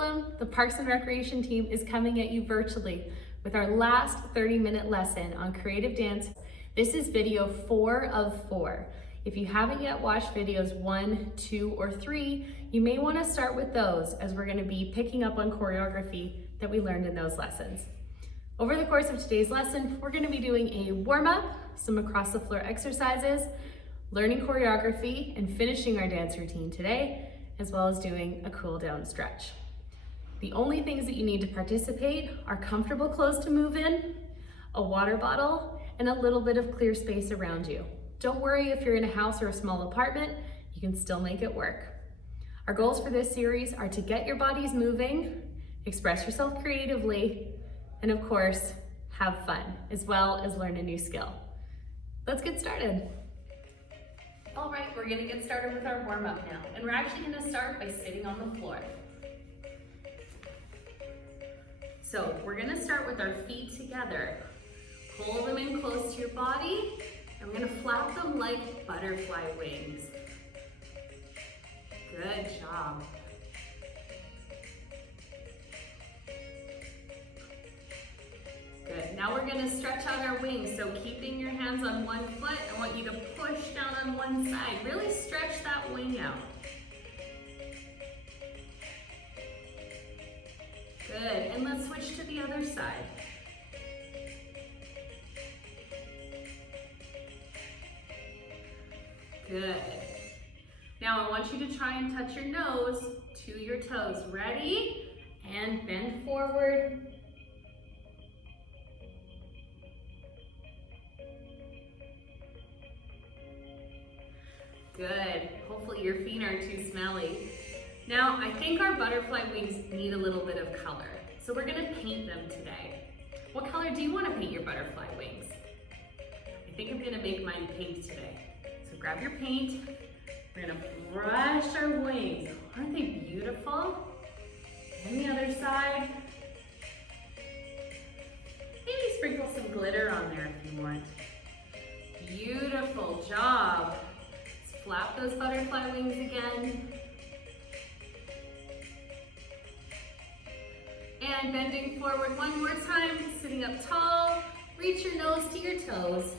Coquitlam, the Parks and Recreation team is coming at you virtually with our last 30-minute lesson on creative dance. This is video 4 of 4. If you haven't yet watched videos 1, 2, or 3, you may want to start with those as we're going to be picking up on choreography that we learned in those lessons. Over the course of today's lesson, we're going to be doing a warm-up, some across the floor exercises, learning choreography, and finishing our dance routine today, as well as doing a cool down stretch. The only things that you need to participate are comfortable clothes to move in, a water bottle, and a little bit of clear space around you. Don't worry if you're in a house or a small apartment, you can still make it work. Our goals for this series are to get your bodies moving, express yourself creatively, and of course, have fun, as well as learn a new skill. Let's get started. All right, we're gonna get started with our warm-up now, and we're actually gonna start by sitting on the floor. So we're gonna start with our feet together. Pull them in close to your body, and we're gonna flap them like butterfly wings. Good job. Good. Now we're going to stretch out our wings. So keeping your hands on one foot, I want you to push down on one side. Really stretch that wing out. Good. And let's switch to the other side. Good. Now I want you to try and touch your nose to your toes. Ready? And bend forward. Good. Hopefully your feet aren't too smelly. Now, I think our butterfly wings need a little bit of color. So we're gonna paint them today. What color do you want to paint your butterfly wings? I think I'm gonna make mine pink today. So grab your paint. We're gonna brush our wings. Aren't they beautiful? And the other side. Maybe sprinkle some glitter on there if you want. Beautiful job. Flap those butterfly wings again. And bending forward one more time, sitting up tall. Reach your nose to your toes.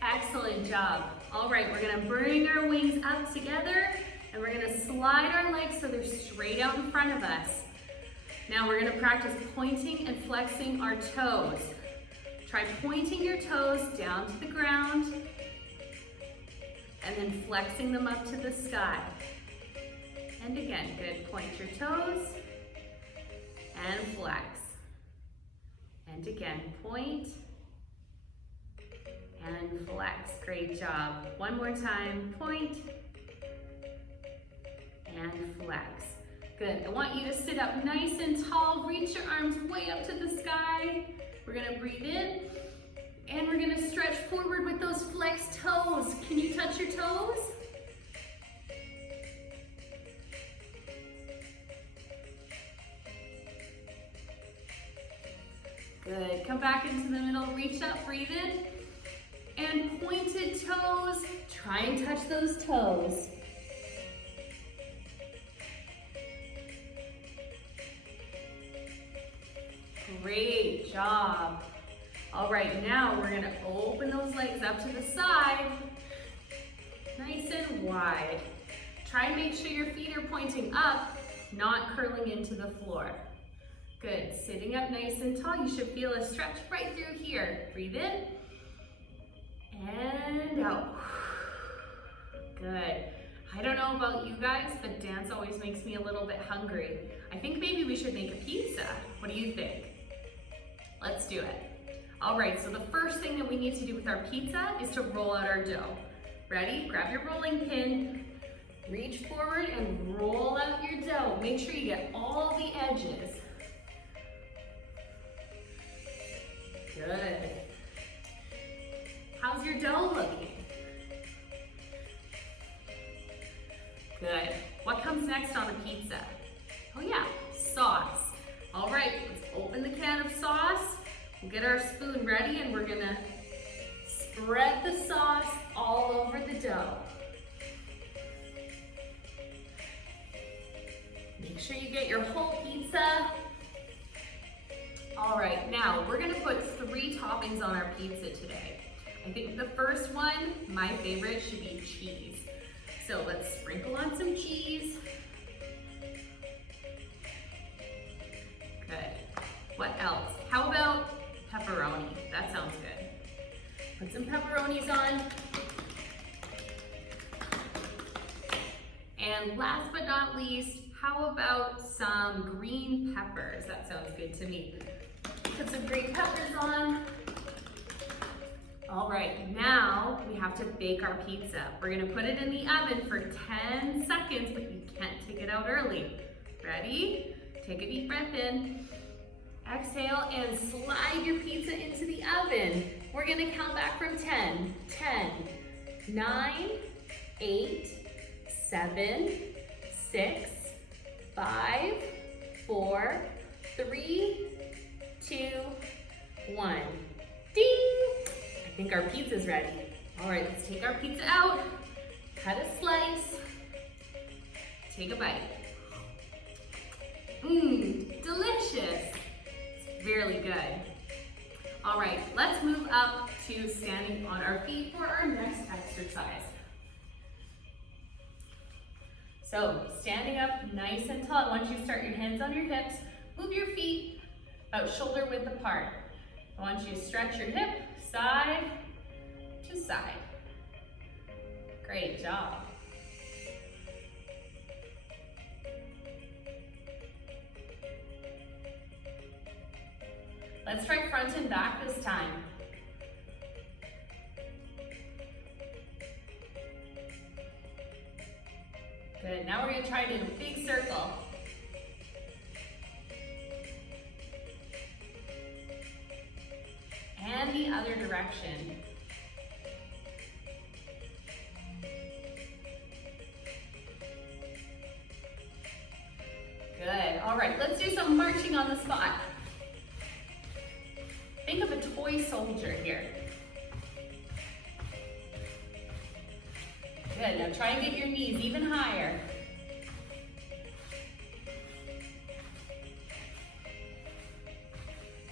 Excellent job. All right, we're gonna bring our wings up together and we're gonna slide our legs so they're straight out in front of us. Now we're gonna practice pointing and flexing our toes. Try pointing your toes down to the ground and then flexing them up to the sky. And again, good. Point your toes and flex. And again, point and flex. Great job. One more time, point and flex. Good. I want you to sit up nice and tall. Reach your arms way up to the sky. We're gonna breathe in and we're gonna stretch forward with those flexed toes. Can you touch your toes? Good. Come back into the middle. Reach up, breathe in. And pointed toes. Try and touch those toes. Great job. All right, now we're gonna open those legs up to the side, nice and wide. Try and make sure your feet are pointing up, not curling into the floor. Good, sitting up nice and tall. You should feel a stretch right through here. Breathe in and out. Good. I don't know about you guys, but dance always makes me a little bit hungry. I think maybe we should make a pizza. What do you think? Let's do it. All right, so the first thing that we need to do with our pizza is to roll out our dough. Ready? Grab your rolling pin, reach forward and roll out your dough. Make sure you get all the edges. Good. How's your dough looking? Good. What comes next on a pizza? Oh yeah, sauce. All right, let's open the can of sauce. We'll get our spoon ready and we're gonna spread the sauce all over the dough. Make sure you get your whole pizza. All right, now we're gonna put 3 toppings on our pizza today. I think the first one, my favorite, should be cheese. So let's sprinkle on some cheese. Good. What else? How about pepperoni? That sounds good. Put some pepperonis on. And last but not least, how about some green peppers? That sounds good to me. Put some green peppers on. All right, now we have to bake our pizza. We're gonna put it in the oven for 10 seconds, but you can't take it out early. Ready? Take a deep breath in. Exhale and slide your pizza into the oven. We're gonna count back from 10. 10, 9, 8, 7, 6, 5, 4, 3, 2, 1. Ding! I think our pizza's ready. All right, let's take our pizza out, cut a slice, take a bite. Mmm, delicious. It's really good. All right, let's move up to standing on our feet for our next exercise. So, standing up nice and tall. Once you start your hands on your hips, move your feet about shoulder width apart. I want you to stretch your hip side to side. Great job. Let's try front and back this time. Good, now we're gonna try it in a big circle. And the other direction. Good, all right, let's do some marching on the spot. Think of a toy soldier here. Good, now try and get your knees even higher.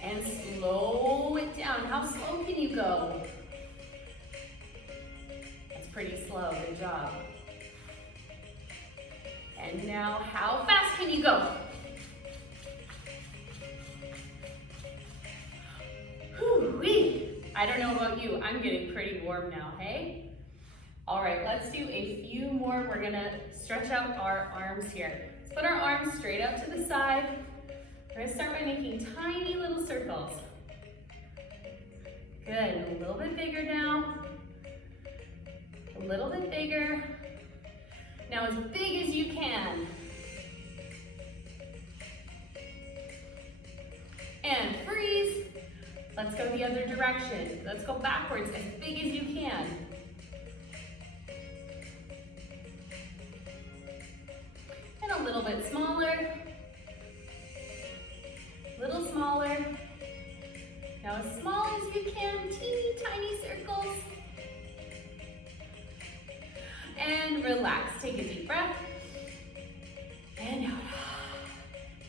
And slow it down. How slow can you go? That's pretty slow, good job. And now, how fast can you go? Whew-wee. I don't know about you, I'm getting pretty warm now, hey? All right, let's do a few more. We're gonna stretch out our arms here. Let's put our arms straight out to the side. We're gonna start by making tiny little circles. Good, a little bit bigger now. A little bit bigger. Now as big as you can. And freeze. Let's go the other direction. Let's go backwards as big as you can. And a little bit smaller. Little smaller. Now as small as you can, teeny tiny circles. And relax, take a deep breath. And out.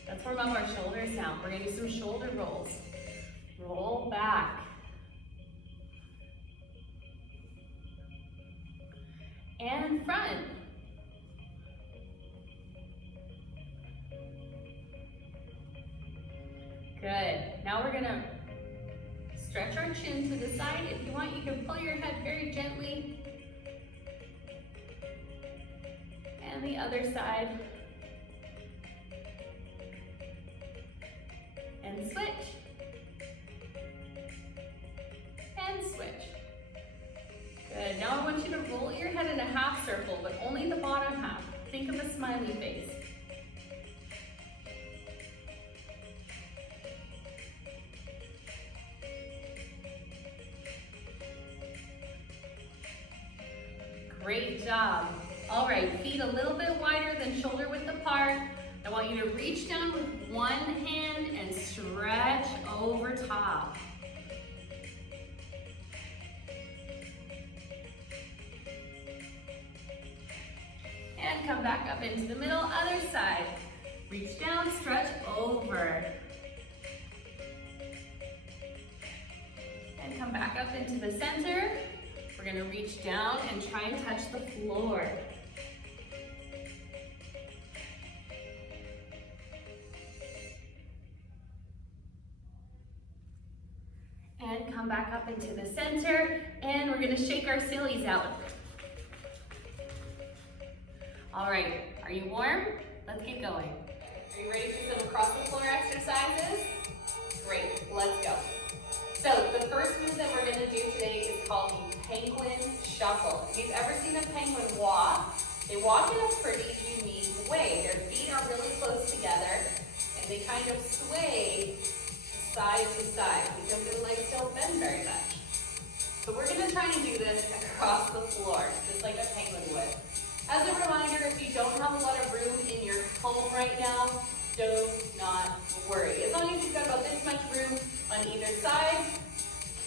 Let's warm up our shoulders now. We're gonna do some shoulder rolls. Roll back. And front. Good. Now we're gonna stretch our chin to the side. If you want, you can pull your head very gently. And the other side. And switch. And switch. Good. Now I want you to roll your head in a half circle, but only the bottom half. Think of a smiley face. Great job. All right, feet a little bit wider than shoulder width apart. I want you to reach down with one hand and stretch over top. up into the middle, other side. Reach down, stretch over. And come back up into the center. We're gonna reach down and try and touch the floor. And come back up into the center, and we're gonna shake our sillies out. All right, are you warm? Let's get going. Are you ready for some across the floor exercises? Great, let's go. So the first move that we're gonna do today is called the penguin shuffle. If you've ever seen a penguin walk, they walk in a pretty unique way. Their feet are really close together, and they kind of sway side to side because their legs don't bend very much. So we're gonna try and do this across the floor, just like a penguin would. As a reminder, if you don't have a lot of room in your home right now, do not worry. As long as you've got about this much room on either side,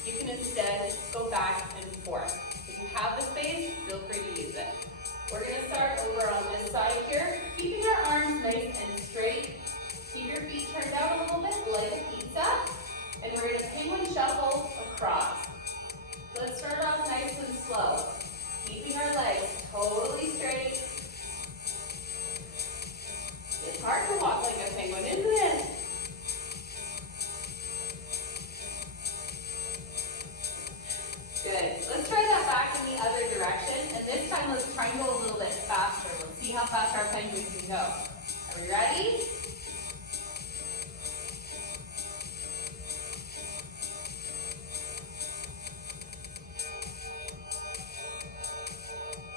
you can instead go back and forth. If you have the space, feel free to use it. We're gonna start over on this side here, keeping our arms nice and straight. Keep your feet turned out a little bit like a pizza, and we're gonna penguin shuffle across. Let's start off nice and slow, keeping our legs totally straight. It's hard to walk like a penguin, isn't it? Good. Let's try that back in the other direction, and this time let's try and go a little bit faster. Let's see how fast our penguin can go. Are we ready?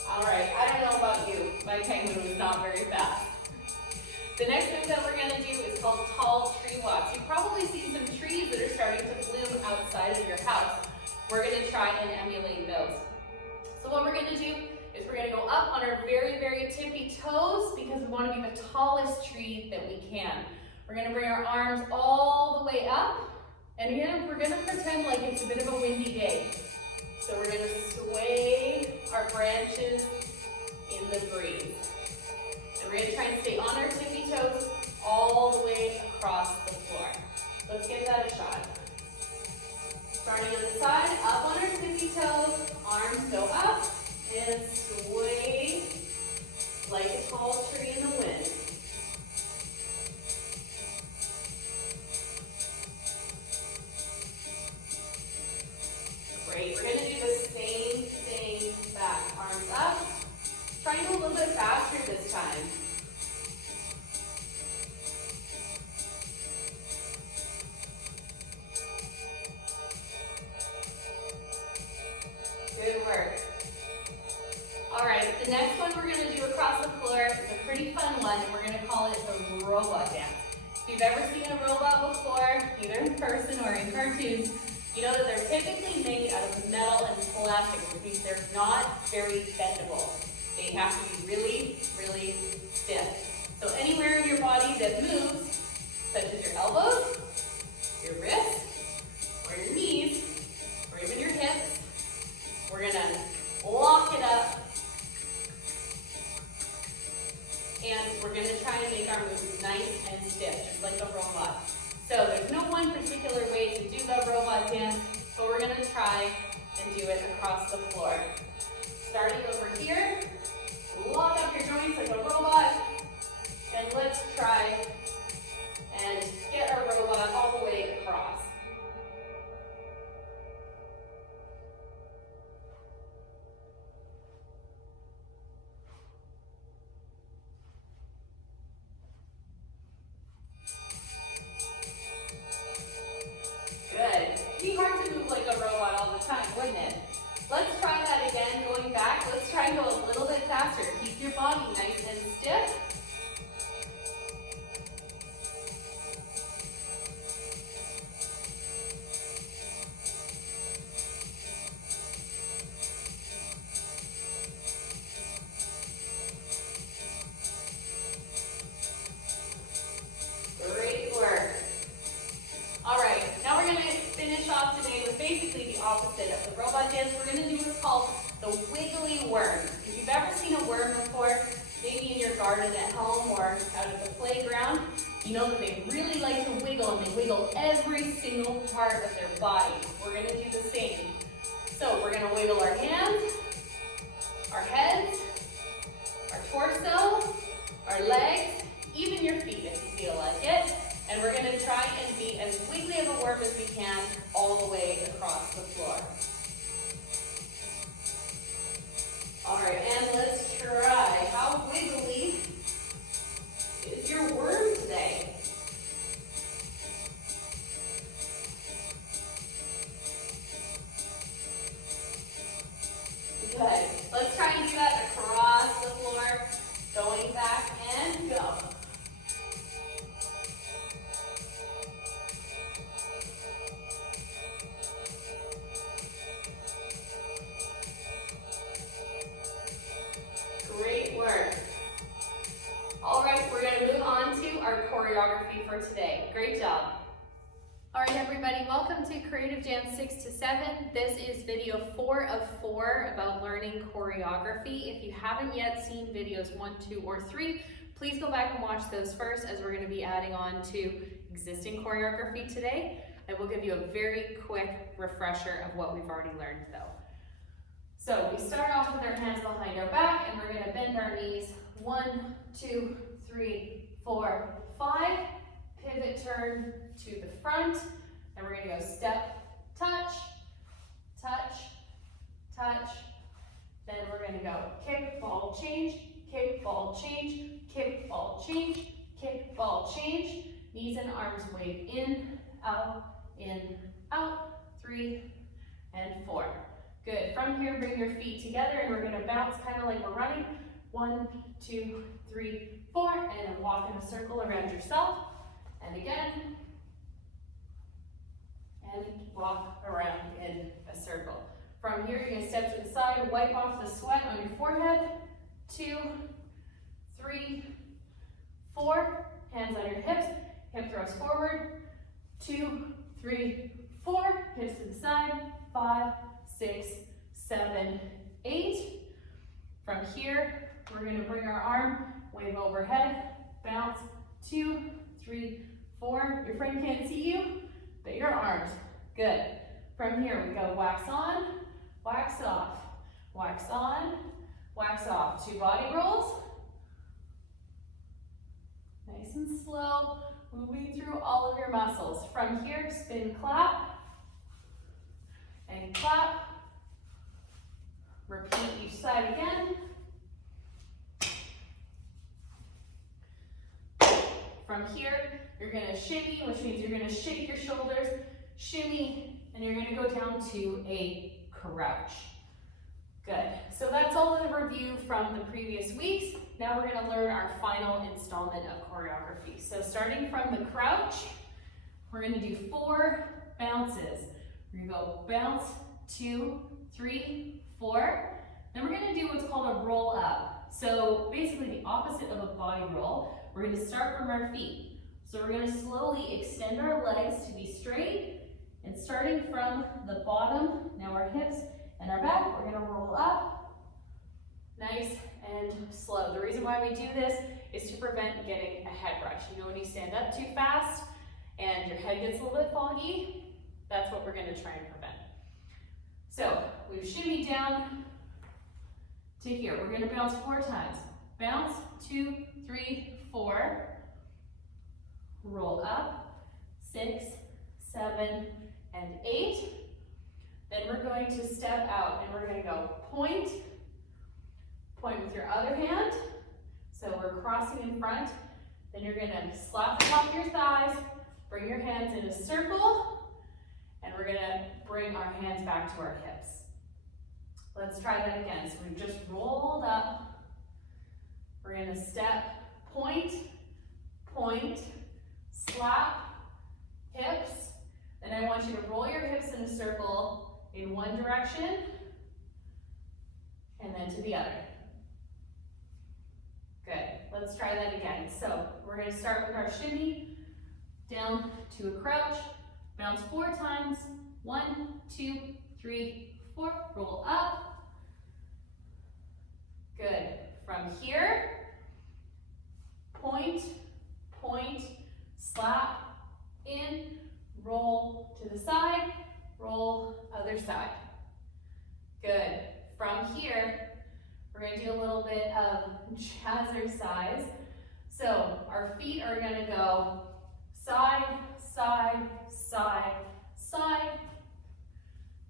All right, I don't know about you. My penguin was not very fast. The next move that we're gonna do is called tall tree walks. You've probably seen some trees that are starting to bloom outside of your house. We're gonna try and emulate those. So what we're gonna do is we're gonna go up on our very, very tippy toes because we wanna be the tallest tree that we can. We're gonna bring our arms all the way up, and again, we're gonna pretend like it's a bit of a windy day. So we're gonna sway our branches in the breeze. And we're gonna try and stay on our tippy toes all the way across the floor. Let's give that a shot. Starting on the side, up on our tippy toes, arms go up, and sway like a tall tree in the wind. Great, we're gonna do the same thing back. Arms up. Try and go a little bit faster this time. Good work. All right, the next one we're gonna do across the floor is a pretty fun one, and we're gonna call it the robot dance. If you've ever seen a robot before, either in person or in cartoons, you know that they're typically made out of metal and plastic, which means they're not very bendable. They have to be really, really stiff. So anywhere in your body that moves, such as your elbows, your wrists, or your knees, or even your hips, we're gonna lock it up, and we're gonna try and make our moves nice and stiff, just like a robot. So there's no one particular way to do the robot dance, but we're gonna try and do it across the floor. Starting over here, lock up your joints like a robot, and let's try and get our robot all the way across. Good. It'd be hard to move like a robot all the time, wouldn't it? Let's try that again, going back. Let's try and go a little bit faster. Keep your body nice and stiff. Great work. All right, now we're going to finish off today with basically the opposite of the robot dance. We're going to do what's called the wiggly worm. If you've ever seen a worm before, maybe in your garden at home or out at the playground, you know that they really like to wiggle, and they wiggle every single part of their body. We're gonna do the same. So we're gonna wiggle our hands, our heads, our torso, our legs, even your feet if you feel like it. And we're gonna try and be as wiggly of a worm as we can all the way across the floor. All right, and let's try. How wiggly is your worm today? Good. Let's try and do that across the floor. Going back and go. Great work. All right, we're going to move on to our choreography for today. Great job. All right, everybody, welcome to Creative Dance 6 to 7. This is video 4 of 4 about learning choreography. If you haven't yet seen videos 1, 2, or 3, please go back and watch those first, as we're going to be adding on to existing choreography today. I will give you a very quick refresher of what we've already learned though. So we start off with our hands behind our back, and we're going to bend our knees 1, 2, 3, 4, 5. Pivot turn to the front, and we're going to go step, touch, touch, touch. Then we're going to go kick, ball, change, kick, ball, change, kick, ball, change, kick, ball, change. Knees and arms wave in, out, 3 and 4. Good. From here, bring your feet together, and we're going to bounce kind of like we're running. 1, 2, 3, 4, and then walk in a circle around yourself. And again, and walk around in a circle. From here, you're going to step to the side, wipe off the sweat on your forehead. 2, 3, 4. Hands on your hips, hip thrusts forward. 2, 3, 4. Hips to the side. 5, 6, 7, 8. From here, we're going to bring our arm, wave overhead, bounce. 2, 3, 4. Your friend can't see you, but your arms. Good. From here, we go wax on, wax off, wax on, wax off. 2 body rolls. Nice and slow, moving through all of your muscles. From here, spin, clap, and clap. Repeat each side again. From here, you're going to shimmy, which means you're going to shake your shoulders, shimmy, and you're going to go down to a crouch. Good. So that's all the review from the previous weeks. Now we're going to learn our final installment of choreography. So starting from the crouch, we're going to do 4 bounces. We're going to go bounce, 2, 3, 4. Then we're going to do what's called a roll up. So basically the opposite of a body roll. We're going to start from our feet. So we're going to slowly extend our legs to be straight, and starting from the bottom, now our hips and our back, we're going to roll up, nice and slow. The reason why we do this is to prevent getting a head rush. You know, when you stand up too fast and your head gets a little bit foggy, that's what we're going to try and prevent. So we've shimmied down to here. We're going to bounce 4 times. Bounce, 2, 3, 4. Roll up, 6, 7, and 8. Then we're going to step out, and we're going to go point, point with your other hand. So we're crossing in front. Then you're going to slap the top of your thighs, bring your hands in a circle, and we're going to bring our hands back to our hips. Let's try that again. So we've just rolled up. We're going to step, point, point, slap, hips. Then I want you to roll your hips in a circle in one direction and then to the other. Good. Let's try that again. So we're going to start with our shimmy, down to a crouch, bounce 4 times. 1, 2, 3, 4. Roll up. Good. From here, point, point, slap, in, roll to the side, roll, other side. Good. From here, we're going to do a little bit of jazzercise. So our feet are going to go side, side, side, side,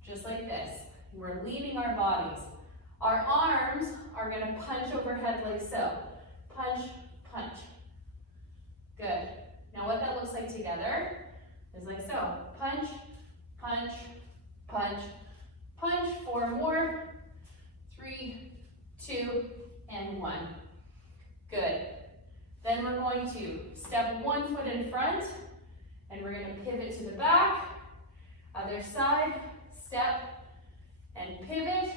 just like this. We're leaning our bodies. Our arms are going to punch overhead like so. Punch, punch. Good. Now what that looks like together is like so. Punch, punch, punch, punch. 4 more. 3, 2, and 1. Good. Then we're going to step 1 foot in front, and we're going to pivot to the back. Other side, step, and pivot.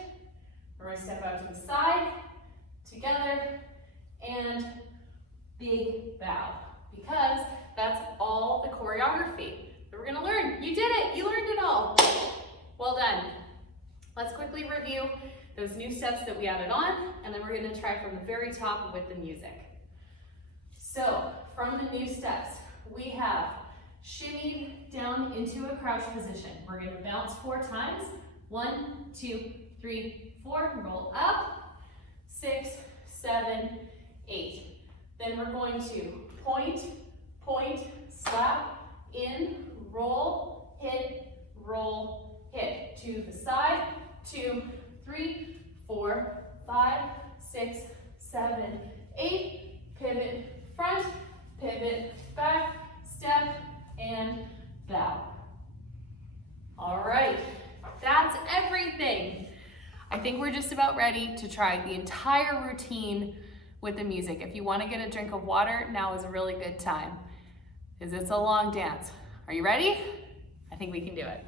We're going to step out to the side, together, and big bow. Because that's all the choreography that we're going to learn. You did it! You learned it all! Well done. Let's quickly review those new steps that we added on, and then we're going to try from the very top with the music. So, from the new steps, we have shimmied down into a crouch position. We're going to bounce 4 times. 1, 2, 3, 4. Roll up. 6, 7, 8. Then we're going to point, point, slap, in, roll, hit, to the side. 2, 3, 4, 5, 6, 7, 8. Pivot front, pivot back, step, and bow. All right, that's everything. I think we're just about ready to try the entire routine with the music. If you want to get a drink of water, now is a really good time, because it's a long dance. Are you ready? I think we can do it.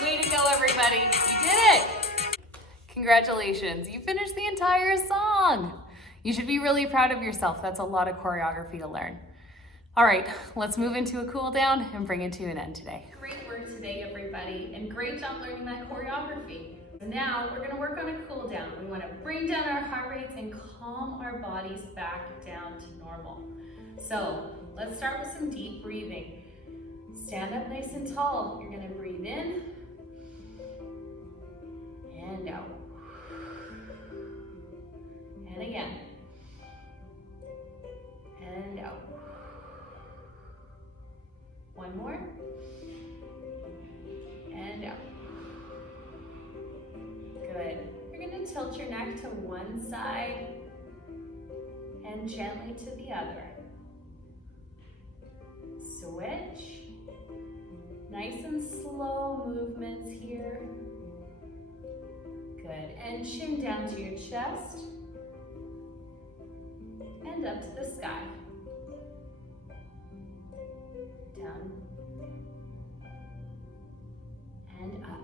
Way to go, everybody. You did it. Congratulations. You finished the entire song. You should be really proud of yourself. That's a lot of choreography to learn. All right, let's move into a cool down and bring it to an end today. Great work today, everybody, and great job learning that choreography. Now we're going to work on a cool down. We want to bring down our heart rates and calm our bodies back down to normal. So let's start with some deep breathing. Stand up nice and tall. You're going to breathe in and out. And again. And out. One more. And out. Good. You're going to tilt your neck to one side and gently to the other. Switch. Nice and slow movements here. Good. Good, and chin down to your chest and up to the sky. Down and up.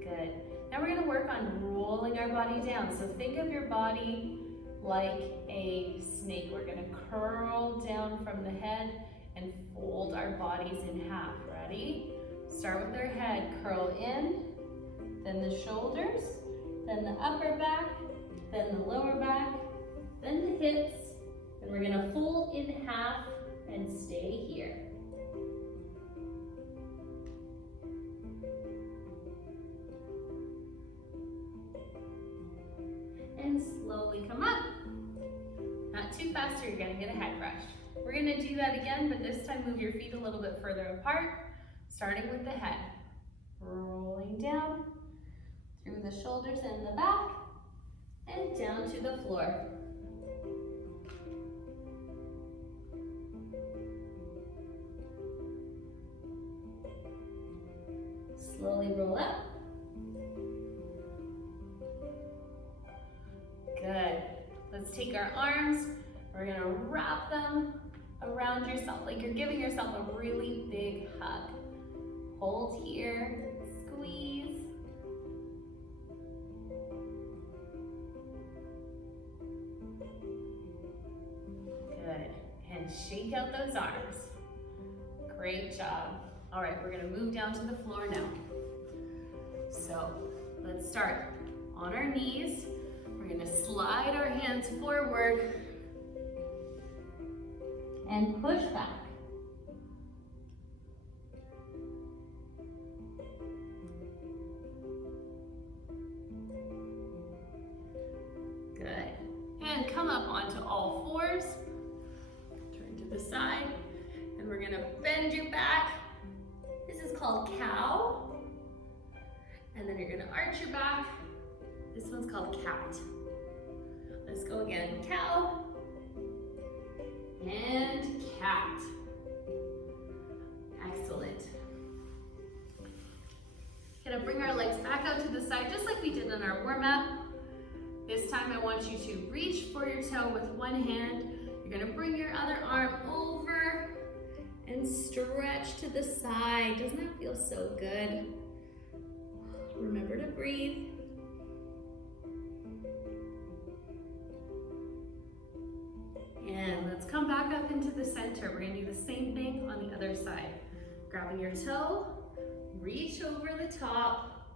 Good. Now we're going to work on rolling our body down. So think of your body like a snake. We're going to curl down from the head and fold our bodies in half. Ready? Start with our head, curl in, then the shoulders, then the upper back, then the lower back, then the hips, and we're gonna fold in half and stay here. And slowly come up. Not too fast or you're gonna get a head rush. We're gonna do that again, but this time move your feet a little bit further apart, starting with the head. Rolling down through the shoulders and the back, and down to the floor. Slowly roll up. Good. Let's take our arms. We're gonna wrap them around yourself like you're giving yourself a really big hug. Hold here, squeeze. Good, and shake out those arms. Great job. All right, we're gonna move down to the floor now. So let's start on our knees. We're gonna slide our hands forward and push back. Good. And come up onto all fours. Turn to the side. And we're gonna bend your back. This is called cow. And then you're gonna arch your back. This one's called cat. Let's go again. Cow. And cat. Excellent. Gonna bring our legs back out to the side just like we did in our warm-up. This time I want you to reach for your toe with one hand. You're gonna bring your other arm over and stretch to the side. Doesn't that feel so good? Remember to breathe. And let's come back up into the center. We're gonna do the same thing on the other side. Grabbing your toe, reach over the top.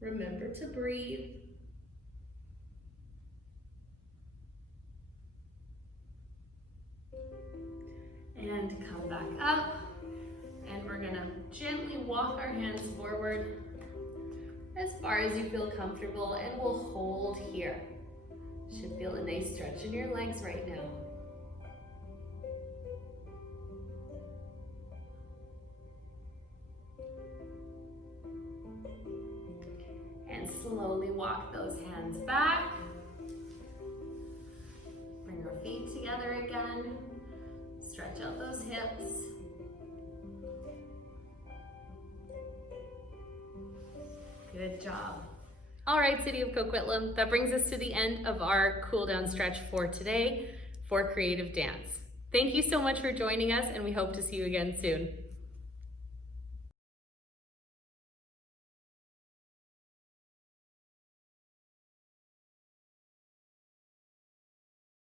Remember to breathe. And come back up. And we're gonna gently walk our hands forward as far as you feel comfortable, and we'll hold here. Should feel a nice stretch in your legs right now. And slowly walk those hands back. Bring your feet together again. Stretch out those hips. Good job. All right, City of Coquitlam, that brings us to the end of our cool down stretch for today for creative dance. Thank you so much for joining us, and we hope to see you again soon.